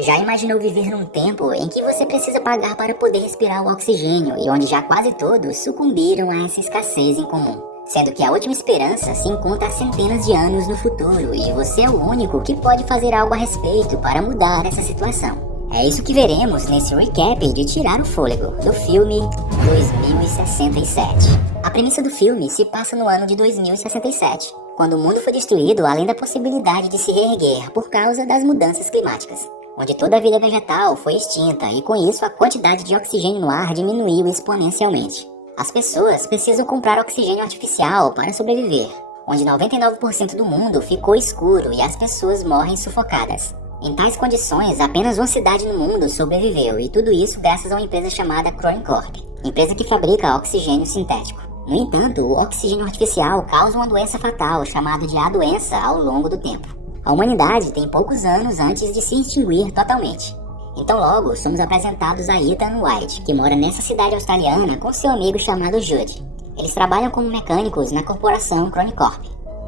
Já imaginou viver num tempo em que você precisa pagar para poder respirar o oxigênio e onde já quase todos sucumbiram a essa escassez em comum? Sendo que a última esperança se encontra há centenas de anos no futuro e você é o único que pode fazer algo a respeito para mudar essa situação. É isso que veremos nesse recap de Tirar o Fôlego, do filme 2067. A premissa do filme se passa no ano de 2067, quando o mundo foi destruído além da possibilidade de se reerguer por causa das mudanças climáticas, onde toda a vida vegetal foi extinta e com isso a quantidade de oxigênio no ar diminuiu exponencialmente. As pessoas precisam comprar oxigênio artificial para sobreviver, onde 99% do mundo ficou escuro e as pessoas morrem sufocadas. Em tais condições, apenas uma cidade no mundo sobreviveu, e tudo isso graças a uma empresa chamada Cronicorp, empresa que fabrica oxigênio sintético. No entanto, o oxigênio artificial causa uma doença fatal chamada de A Doença ao longo do tempo. A humanidade tem poucos anos antes de se extinguir totalmente. Então logo, somos apresentados a Ethan White, que mora nessa cidade australiana com seu amigo chamado Jude. Eles trabalham como mecânicos na corporação Cronicorp.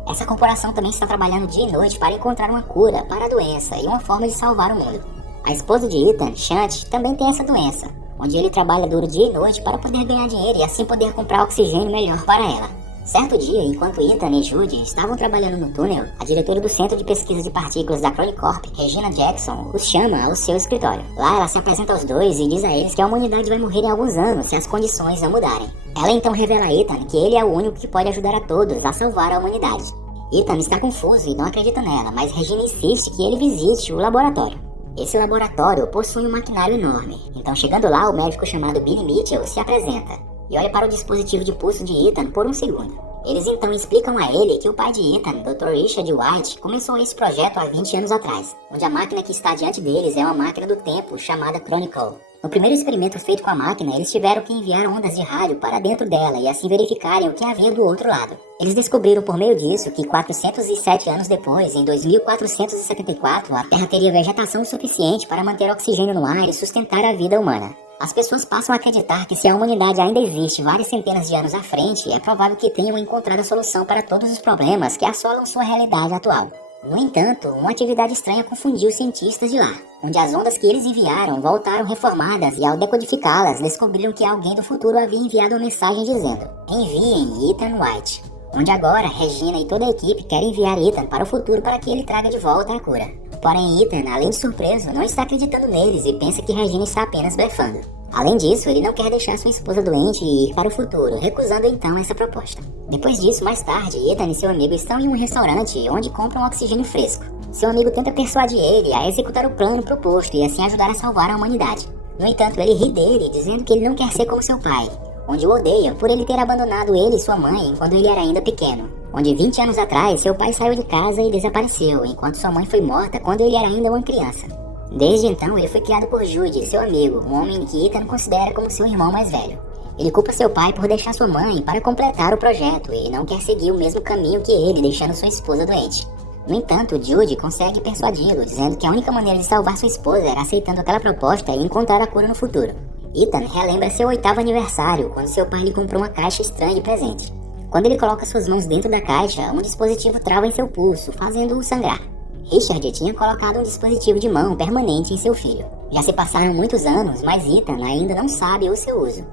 Essa corporação também está trabalhando dia e noite para encontrar uma cura para a doença e uma forma de salvar o mundo. A esposa de Ethan, Shanti, também tem essa doença, onde ele trabalha duro dia e noite para poder ganhar dinheiro e assim poder comprar oxigênio melhor para ela. Certo dia, enquanto Ethan e Jude estavam trabalhando no túnel, a diretora do Centro de Pesquisa de Partículas da Cronicorp, Regina Jackson, os chama ao seu escritório. Lá ela se apresenta aos dois e diz a eles que a humanidade vai morrer em alguns anos se as condições não mudarem. Ela então revela a Ethan que ele é o único que pode ajudar a todos a salvar a humanidade. Ethan está confuso e não acredita nela, mas Regina insiste que ele visite o laboratório. Esse laboratório possui um maquinário enorme, então chegando lá o médico chamado Billy Mitchell se apresenta e olha para o dispositivo de pulso de Ethan por um segundo. Eles então explicam a ele que o pai de Ethan, Dr. Richard White, começou esse projeto há 20 anos atrás, onde a máquina que está diante deles é uma máquina do tempo chamada Chronicle. No primeiro experimento feito com a máquina, eles tiveram que enviar ondas de rádio para dentro dela e assim verificarem o que havia do outro lado. Eles descobriram por meio disso que 407 anos depois, em 2474, a Terra teria vegetação suficiente para manter oxigênio no ar e sustentar a vida humana. As pessoas passam a acreditar que se a humanidade ainda existe várias centenas de anos à frente, é provável que tenham encontrado a solução para todos os problemas que assolam sua realidade atual. No entanto, uma atividade estranha confundiu os cientistas de lá, onde as ondas que eles enviaram voltaram reformadas e ao decodificá-las descobriram que alguém do futuro havia enviado uma mensagem dizendo: enviem Ethan White, onde agora Regina e toda a equipe querem enviar Ethan para o futuro para que ele traga de volta a cura. Porém Ethan, além de surpreso, não está acreditando neles e pensa que Regina está apenas blefando. Além disso, ele não quer deixar sua esposa doente e ir para o futuro, recusando então essa proposta. Depois disso, mais tarde, Ethan e seu amigo estão em um restaurante onde compram oxigênio fresco. Seu amigo tenta persuadir ele a executar o plano proposto e assim ajudar a salvar a humanidade. No entanto, ele ri dele, dizendo que ele não quer ser como seu pai, onde o odeia por ele ter abandonado ele e sua mãe quando ele era ainda pequeno. Onde 20 anos atrás, seu pai saiu de casa e desapareceu, enquanto sua mãe foi morta quando ele era ainda uma criança. Desde então, ele foi criado por Jude, seu amigo, um homem que Ethan considera como seu irmão mais velho. Ele culpa seu pai por deixar sua mãe para completar o projeto e não quer seguir o mesmo caminho que ele, deixando sua esposa doente. No entanto, Jude consegue persuadi-lo, dizendo que a única maneira de salvar sua esposa era aceitando aquela proposta e encontrar a cura no futuro. Ethan relembra seu 8º aniversário, quando seu pai lhe comprou uma caixa estranha de presente. Quando ele coloca suas mãos dentro da caixa, um dispositivo trava em seu pulso, fazendo-o sangrar. Richard tinha colocado um dispositivo de mão permanente em seu filho. Já se passaram muitos anos, mas Ethan ainda não sabe o seu uso.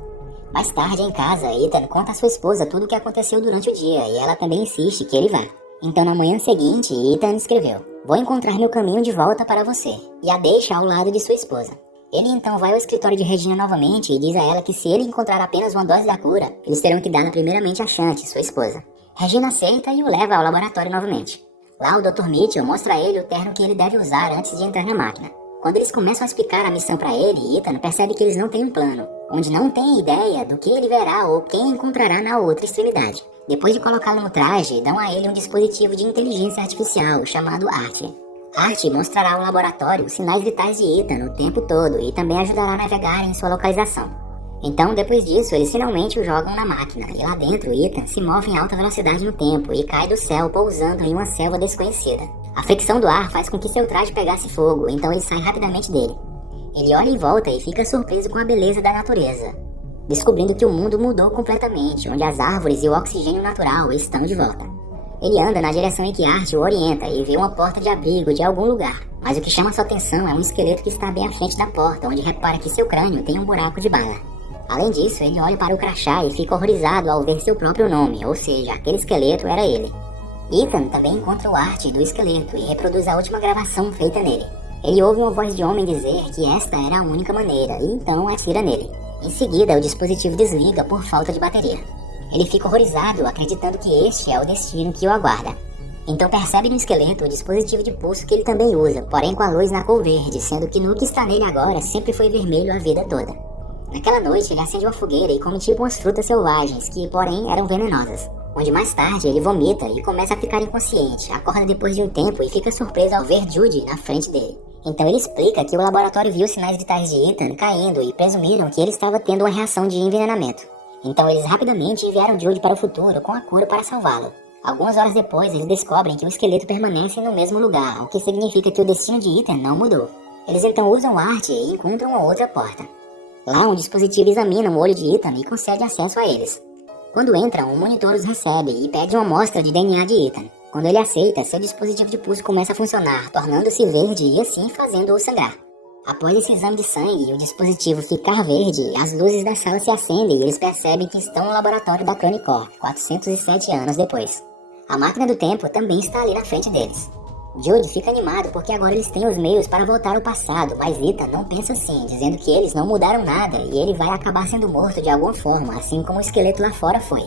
Mais tarde, em casa, Ethan conta à sua esposa tudo o que aconteceu durante o dia e ela também insiste que ele vá. Então, na manhã seguinte, Ethan escreveu: vou encontrar meu caminho de volta para você, e a deixa ao lado de sua esposa. Ele então vai ao escritório de Regina novamente e diz a ela que se ele encontrar apenas uma dose da cura, eles terão que dá-la primeiramente a Shanti, sua esposa. Regina aceita e o leva ao laboratório novamente. Lá o Dr. Mitchell mostra a ele o terno que ele deve usar antes de entrar na máquina. Quando eles começam a explicar a missão para ele, Ethan percebe que eles não têm um plano, onde não tem ideia do que ele verá ou quem encontrará na outra extremidade. Depois de colocá-lo no traje, dão a ele um dispositivo de inteligência artificial chamado Art. Art mostrará ao laboratório os sinais vitais de Ethan o tempo todo e também ajudará a navegar em sua localização. Então, depois disso, eles finalmente o jogam na máquina, e lá dentro, Ethan se move em alta velocidade no tempo e cai do céu pousando em uma selva desconhecida. A fricção do ar faz com que seu traje pegasse fogo, então ele sai rapidamente dele. Ele olha em volta e fica surpreso com a beleza da natureza, descobrindo que o mundo mudou completamente, onde as árvores e o oxigênio natural estão de volta. Ele anda na direção em que Art o orienta e vê uma porta de abrigo de algum lugar. Mas o que chama sua atenção é um esqueleto que está bem à frente da porta, onde repara que seu crânio tem um buraco de bala. Além disso, ele olha para o crachá e fica horrorizado ao ver seu próprio nome, ou seja, aquele esqueleto era ele. Ethan também encontra o Art do esqueleto e reproduz a última gravação feita nele. Ele ouve uma voz de homem dizer que esta era a única maneira, e então atira nele. Em seguida, o dispositivo desliga por falta de bateria. Ele fica horrorizado, acreditando que este é o destino que o aguarda. Então percebe no esqueleto o dispositivo de pulso que ele também usa, porém com a luz na cor verde, sendo que no que está nele agora sempre foi vermelho a vida toda. Naquela noite, ele acende uma fogueira e come tipo umas frutas selvagens, que porém eram venenosas. Onde mais tarde ele vomita e começa a ficar inconsciente, acorda depois de um tempo e fica surpreso ao ver Judy na frente dele. Então ele explica que o laboratório viu sinais vitais de Ethan caindo e presumiram que ele estava tendo uma reação de envenenamento. Então eles rapidamente enviaram Judy para o futuro com a cura para salvá-lo. Algumas horas depois eles descobrem que o esqueleto permanece no mesmo lugar, o que significa que o destino de Ethan não mudou. Eles então usam Art e encontram uma outra porta. Lá um dispositivo examina o olho de Ethan e concede acesso a eles. Quando entram, um monitor os recebe e pede uma amostra de DNA de Ethan. Quando ele aceita, seu dispositivo de pulso começa a funcionar, tornando-se verde e assim fazendo-o sangrar. Após esse exame de sangue e o dispositivo ficar verde, as luzes da sala se acendem e eles percebem que estão no laboratório da Chronic Corp, 407 anos depois. A máquina do tempo também está ali na frente deles. Jude fica animado porque agora eles têm os meios para voltar ao passado, mas Ethan não pensa assim, dizendo que eles não mudaram nada e ele vai acabar sendo morto de alguma forma, assim como o esqueleto lá fora foi.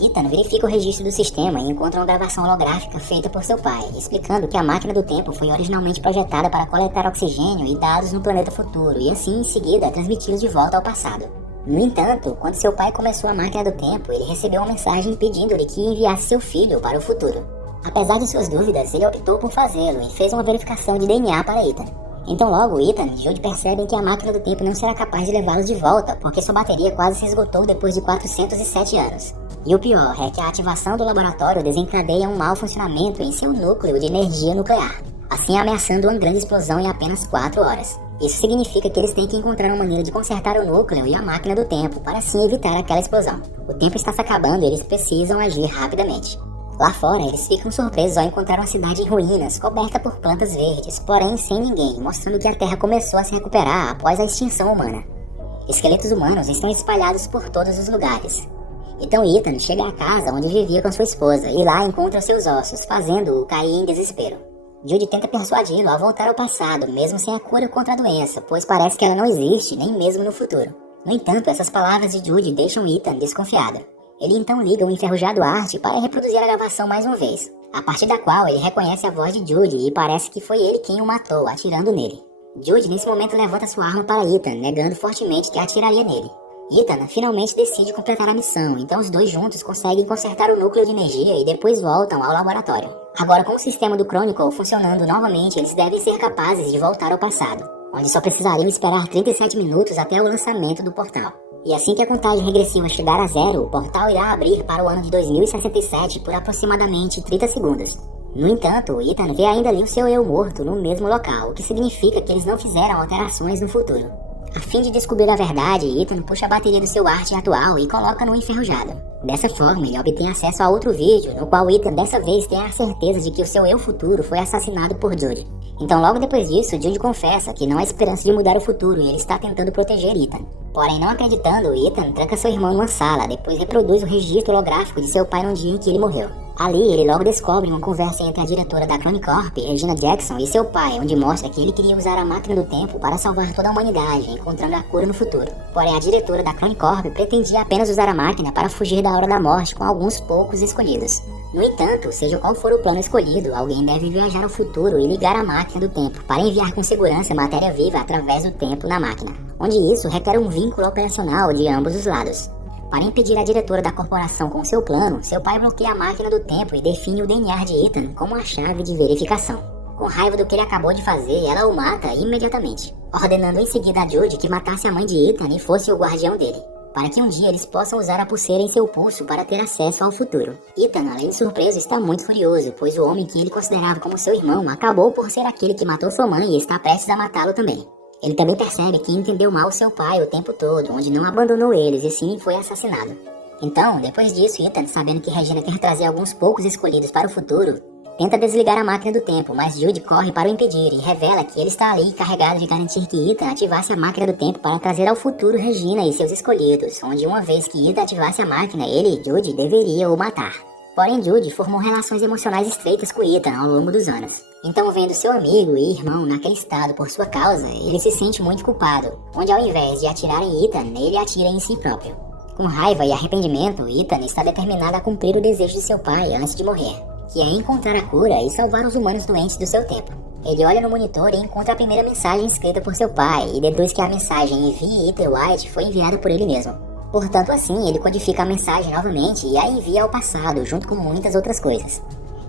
Ethan verifica o registro do sistema e encontra uma gravação holográfica feita por seu pai, explicando que a máquina do tempo foi originalmente projetada para coletar oxigênio e dados no planeta futuro e assim em seguida transmiti-los de volta ao passado. No entanto, quando seu pai começou a máquina do tempo, ele recebeu uma mensagem pedindo-lhe que enviasse seu filho para o futuro. Apesar de suas dúvidas, ele optou por fazê-lo e fez uma verificação de DNA para Ethan. Então logo Ethan e Jude percebem que a máquina do tempo não será capaz de levá-los de volta, porque sua bateria quase se esgotou depois de 407 anos. E o pior é que a ativação do laboratório desencadeia um mau funcionamento em seu núcleo de energia nuclear, assim ameaçando uma grande explosão em apenas 4 horas. Isso significa que eles têm que encontrar uma maneira de consertar o núcleo e a máquina do tempo, para assim evitar aquela explosão. O tempo está se acabando e eles precisam agir rapidamente. Lá fora, eles ficam surpresos ao encontrar uma cidade em ruínas, coberta por plantas verdes, porém sem ninguém, mostrando que a Terra começou a se recuperar após a extinção humana. Esqueletos humanos estão espalhados por todos os lugares. Então Ethan chega à casa onde vivia com sua esposa e lá encontra seus ossos, fazendo-o cair em desespero. Judy tenta persuadi-lo a voltar ao passado, mesmo sem a cura contra a doença, pois parece que ela não existe nem mesmo no futuro. No entanto, essas palavras de Judy deixam Ethan desconfiado. Ele então liga o enferrujado Art para reproduzir a gravação mais uma vez, a partir da qual ele reconhece a voz de Judy e parece que foi ele quem o matou, atirando nele. Judy nesse momento levanta sua arma para Ethan, negando fortemente que atiraria nele. Ethan finalmente decide completar a missão, então os dois juntos conseguem consertar o núcleo de energia e depois voltam ao laboratório. Agora com o sistema do Chronicle funcionando novamente, eles devem ser capazes de voltar ao passado, onde só precisariam esperar 37 minutos até o lançamento do portal. E assim que a contagem regressiva chegar a zero, o portal irá abrir para o ano de 2067 por aproximadamente 30 segundos. No entanto, Ethan vê ainda ali o seu eu morto no mesmo local, o que significa que eles não fizeram alterações no futuro. A fim de descobrir a verdade, Ethan puxa a bateria do seu Art atual e coloca no enferrujado. Dessa forma, ele obtém acesso a outro vídeo, no qual Ethan dessa vez tem a certeza de que o seu eu futuro foi assassinado por Judy. Então logo depois disso, Judy confessa que não há esperança de mudar o futuro e ele está tentando proteger Ethan. Porém, não acreditando, Ethan tranca seu irmão numa sala, depois reproduz o registro holográfico de seu pai no dia em que ele morreu. Ali, ele logo descobre uma conversa entre a diretora da Chronic Corp, Regina Jackson, e seu pai, onde mostra que ele queria usar a máquina do tempo para salvar toda a humanidade, encontrando a cura no futuro. Porém, a diretora da Chronic Corp pretendia apenas usar a máquina para fugir da hora da morte com alguns poucos escolhidos. No entanto, seja qual for o plano escolhido, alguém deve viajar ao futuro e ligar a máquina do tempo para enviar com segurança matéria viva através do tempo na máquina, onde isso requer um vínculo operacional de ambos os lados. Para impedir a diretora da corporação com seu plano, seu pai bloqueia a máquina do tempo e define o DNA de Ethan como a chave de verificação. Com raiva do que ele acabou de fazer, ela o mata imediatamente, ordenando em seguida a Judy que matasse a mãe de Ethan e fosse o guardião dele, para que um dia eles possam usar a pulseira em seu pulso para ter acesso ao futuro. Ethan, além de surpreso, está muito furioso, pois o homem que ele considerava como seu irmão acabou por ser aquele que matou sua mãe e está prestes a matá-lo também. Ele também percebe que entendeu mal seu pai o tempo todo, onde não abandonou eles e sim foi assassinado. Então, depois disso, Ethan, sabendo que Regina quer trazer alguns poucos escolhidos para o futuro, tenta desligar a máquina do tempo, mas Jude corre para o impedir e revela que ele está ali carregado de garantir que Ethan ativasse a máquina do tempo para trazer ao futuro Regina e seus escolhidos, onde uma vez que Ethan ativasse a máquina, ele, Jude, deveria o matar. Porém, Jude formou relações emocionais estreitas com Ethan ao longo dos anos. Então, vendo seu amigo e irmão naquele estado por sua causa, ele se sente muito culpado, onde ao invés de atirar em Ethan, ele atira em si próprio. Com raiva e arrependimento, Ethan está determinado a cumprir o desejo de seu pai antes de morrer, que é encontrar a cura e salvar os humanos doentes do seu tempo. Ele olha no monitor e encontra a primeira mensagem escrita por seu pai e deduz que a mensagem "Envie Ethan White" foi enviada por ele mesmo. Portanto, assim, ele codifica a mensagem novamente e a envia ao passado, junto com muitas outras coisas.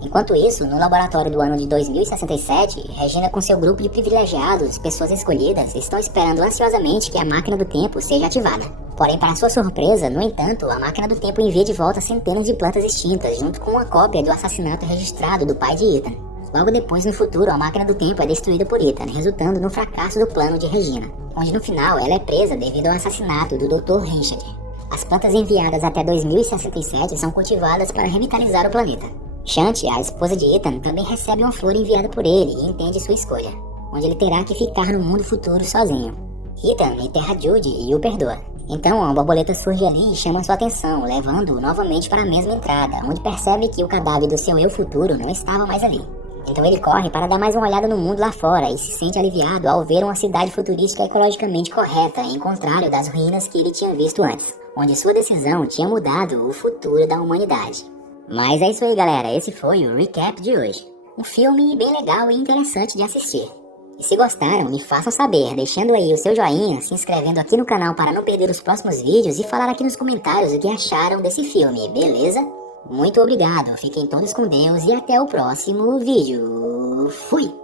Enquanto isso, no laboratório do ano de 2067, Regina com seu grupo de privilegiados, pessoas escolhidas, estão esperando ansiosamente que a máquina do tempo seja ativada. Porém, para sua surpresa, no entanto, a máquina do tempo envia de volta centenas de plantas extintas, junto com uma cópia do assassinato registrado do pai de Ethan. Logo depois, no futuro, a máquina do tempo é destruída por Ethan, resultando no fracasso do plano de Regina, onde no final ela é presa devido ao assassinato do Dr. Richard. As plantas enviadas até 2067 são cultivadas para revitalizar o planeta. Shanti, a esposa de Ethan, também recebe uma flor enviada por ele e entende sua escolha, onde ele terá que ficar no mundo futuro sozinho. Ethan enterra Jude e o perdoa. Então, uma borboleta surge ali e chama sua atenção, levando-o novamente para a mesma entrada, onde percebe que o cadáver do seu eu futuro não estava mais ali. Então ele corre para dar mais uma olhada no mundo lá fora e se sente aliviado ao ver uma cidade futurística ecologicamente correta, em contrário das ruínas que ele tinha visto antes, onde sua decisão tinha mudado o futuro da humanidade. Mas é isso aí, galera, esse foi o recap de hoje. Um filme bem legal e interessante de assistir. E se gostaram, me façam saber, deixando aí o seu joinha, se inscrevendo aqui no canal para não perder os próximos vídeos e falar aqui nos comentários o que acharam desse filme, beleza? Muito obrigado, fiquem todos com Deus e até o próximo vídeo. Fui!